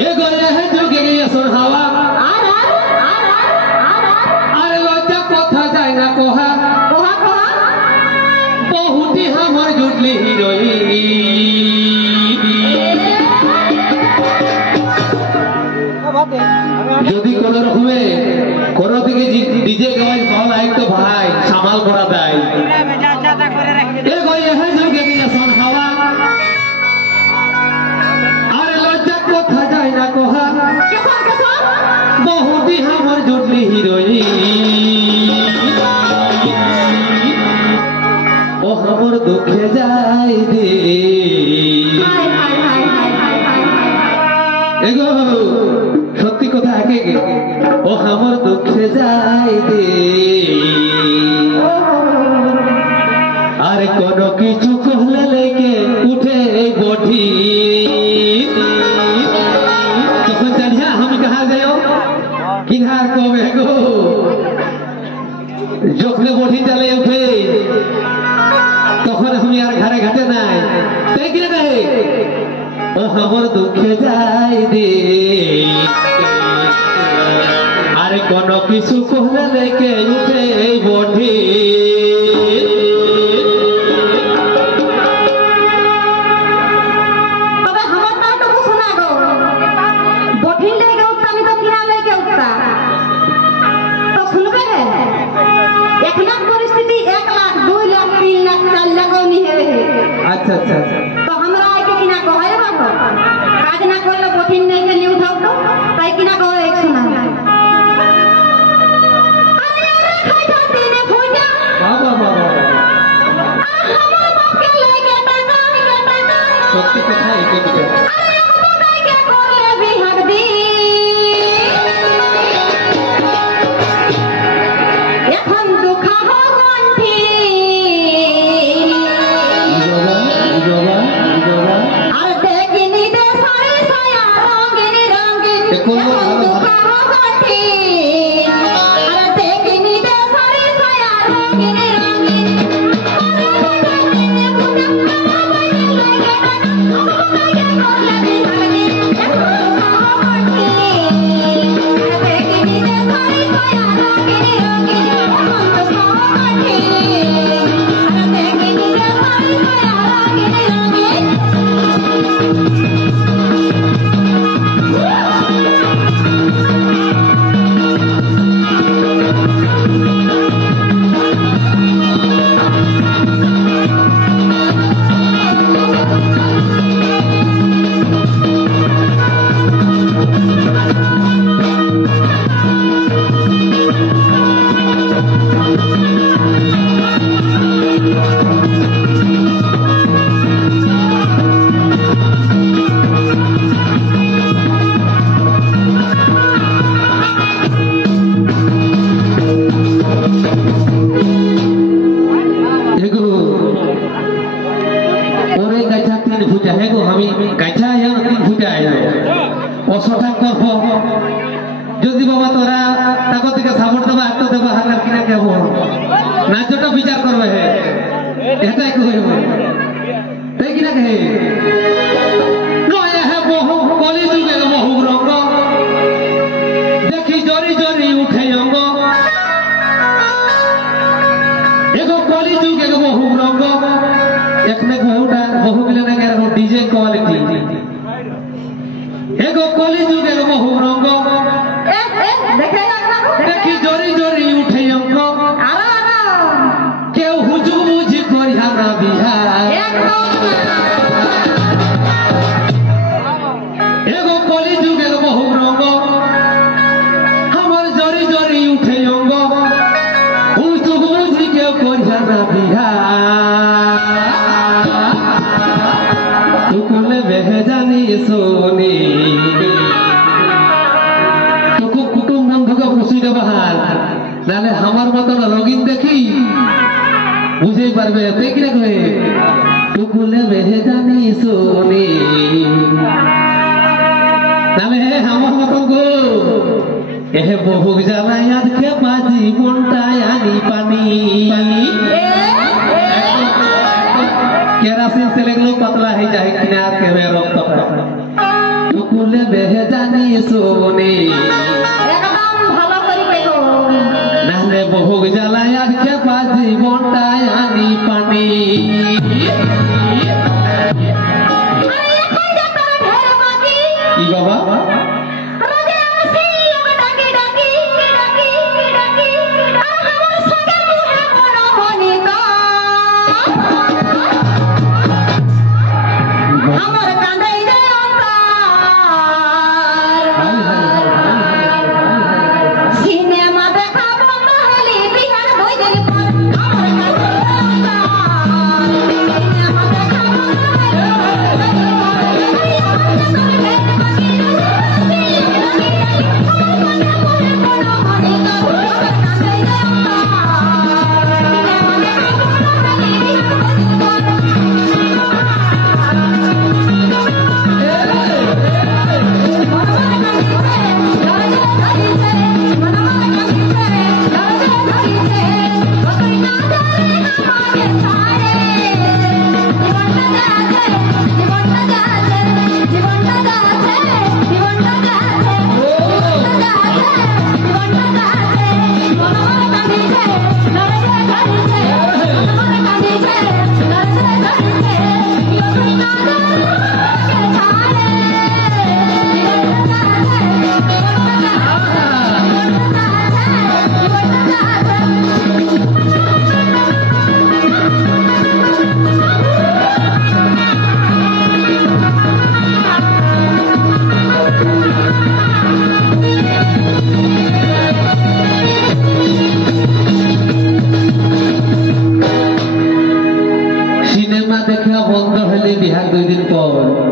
এ গয়া হে যোগে গিয়ে সোন হাওয়া আর লজ্জা কথা যায় না কোহা বহুটি আমার জুটলি যদি কোন রকমে কোন দিকে ডিজে গাওয়াই ভালো হয় তো ভাই সামাল করা দেয় এ গয়া হে যোগে গিয়ে সোন হাওয়া আর লজ্জা কথা যায় না কোহা বহুটি আমার জুটলি হিরোই ও আমার দুঃখে যাই দে এগো সত্যি কথা আগে ও আমার দুঃখে যাই দে আর কোন কিছু কহলে লেগে উঠে বঠি তখন জানিয়া আমি কাহা যাও কিনার কবে গো যখন বঠি চালে উঠে তখন আমি আর ঘরে ঘাটে নাই তাই কিনে দেয় ও আমার দুঃখে যাই দে আর কোন কিছু কহলে লেগে উঠে বঠি अच्छा अच्छा तो हमरा आके किना कहे बाबू काज ना करले बठिन नहीं के लिए उठाओ तो ताई किना कहे एक सुना अरे अरे खाई जाती ने भोजा बाबा बाबा हमरा बाप के लेके टाका सत्य कथा एक एक अरे बाबा के करले भी हक दी এখন দুঃখ हो গন্ঠি যদি বাবা তোরা তাকে থেকে সাপোর্ট দেবা একটু দেবা হাত কিনা কে হবো নাচটা বিচার করবে হে এটাই কইব তাই কিনা কে নয়া হে বহু কলি যুগে বহু রঙ্গ দেখি জরি জরি উঠে অঙ্গ এগো কলি যুগে বহু রঙ্গ একনে বহুটা বহু মিলে না কেন ডিজে কোয়ালিটি এগো কলি যুগে বহু রঙ্গ দেখি জরি জরি উঠে অঙ্গ কেউ হুজু বুঝি করি আমরা বিহার এগো কলি যুগের বহু রঙ্গ আমার জরি জরি উঠে অঙ্গ হুজু বুঝি কেউ করি আমরা বিহার তুকুলে বেহে জানি শোনি নালে আমার মতন রোগীন দেখি বুঝেই পারবে দেখি রে টুকুলে বেহে জানি শোনি নালে আমার মতন গো এ বহু জ্বালাই আজকে বাজি মনটায় আনি পানি কেরাসিন তেলে গুলো পাতলা হয়ে যায় কিনা কেবে রক্ত কুলে বেহে জানি শুনি একদম ভালো করি কেন নাহলে বহু জ্বালায় আর খেপা জীবনটায় আনি পানি কি বাবা সিনেমা দেখা বন্ধ হলে বিহার 2 দিন পর